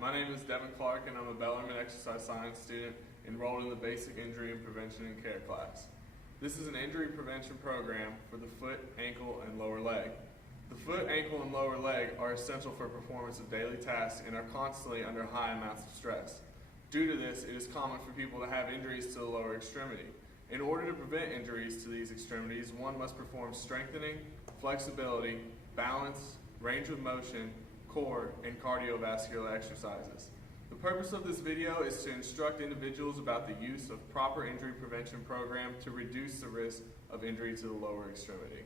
My name is Devin Clark, and I'm a Bellarmine Exercise Science student enrolled in the Basic Injury and Prevention and Care class. This is an injury prevention program for the foot, ankle, and lower leg. The foot, ankle, and lower leg are essential for performance of daily tasks and are constantly under high amounts of stress. Due to this, it is common for people to have injuries to the lower extremity. In order to prevent injuries to these extremities, one must perform strengthening, flexibility, balance, range of motion, core, and cardiovascular exercises. The purpose of this video is to instruct individuals about the use of proper injury prevention program to reduce the risk of injury to the lower extremity.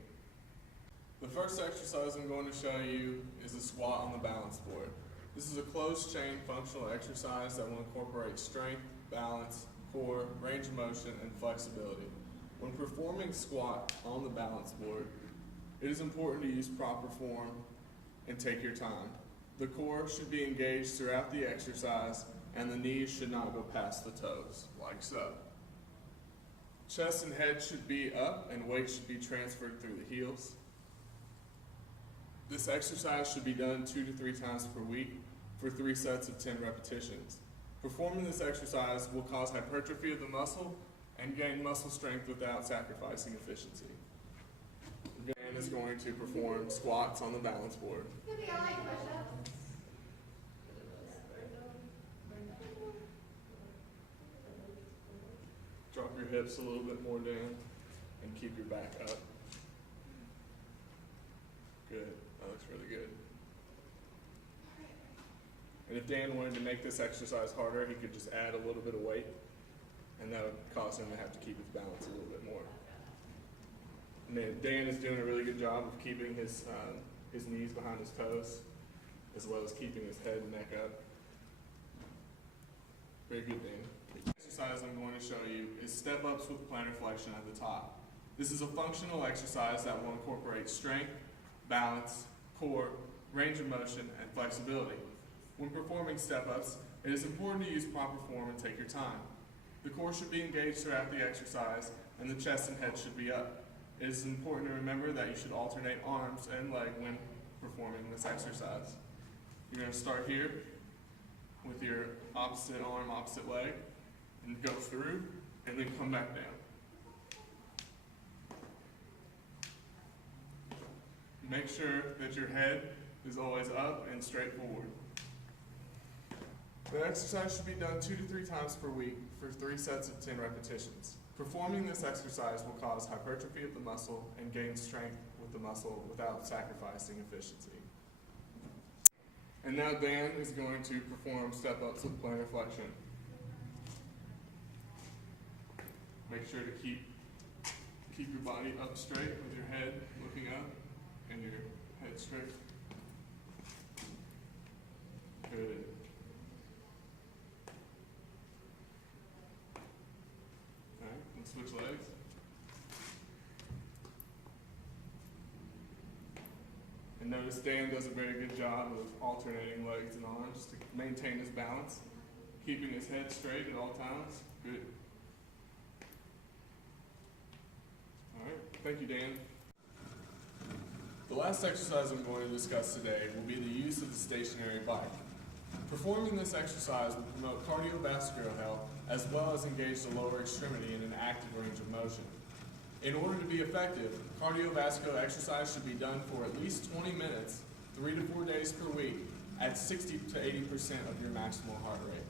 The first exercise I'm going to show you is a squat on the balance board. This is a closed chain functional exercise that will incorporate strength, balance, core, range of motion, and flexibility. When performing squat on the balance board, it is important to use proper form and take your time. The core should be engaged throughout the exercise, and the knees should not go past the toes, like so. Chest and head should be up, and weight should be transferred through the heels. This exercise should be done 2 to 3 times per week for 3 sets of 10 repetitions. Performing this exercise will cause hypertrophy of the muscle and gain muscle strength without sacrificing efficiency. Dan is going to perform squats on the balance board. Drop your hips a little bit more, Dan, and keep your back up. Good, that looks really good. And if Dan wanted to make this exercise harder, he could just add a little bit of weight, and that would cause him to have to keep his balance a little bit more. And then Dan is doing a really good job of keeping his knees behind his toes, as well as keeping his head and neck up. Very good, Dan. The exercise I'm going to show you is step-ups with plantar flexion at the top. This is a functional exercise that will incorporate strength, balance, core, range of motion, and flexibility. When performing step-ups, it is important to use proper form and take your time. The core should be engaged throughout the exercise, and the chest and head should be up. It is important to remember that you should alternate arms and leg when performing this exercise. You're going to start here with your opposite arm, opposite leg, and go through, and then come back down. Make sure that your head is always up and straight forward. The exercise should be done 2 to 3 times per week for 3 sets of 10 repetitions. Performing this exercise will cause hypertrophy of the muscle and gain strength with the muscle without sacrificing efficiency. And now Dan is going to perform step-ups with plantar flexion. Make sure to keep your body up straight with your head looking up and your head straight. Good. Alright, let's switch legs. And notice Dan does a very good job of alternating legs and arms to maintain his balance, keeping his head straight at all times. Good. Alright, thank you, Dan. The last exercise I'm going to discuss today will be the use of the stationary bike. Performing this exercise will promote cardiovascular health as well as engage the lower extremity in an active range of motion. In order to be effective, cardiovascular exercise should be done for at least 20 minutes, 3 to 4 days per week, at 60 to 80% of your maximal heart rate.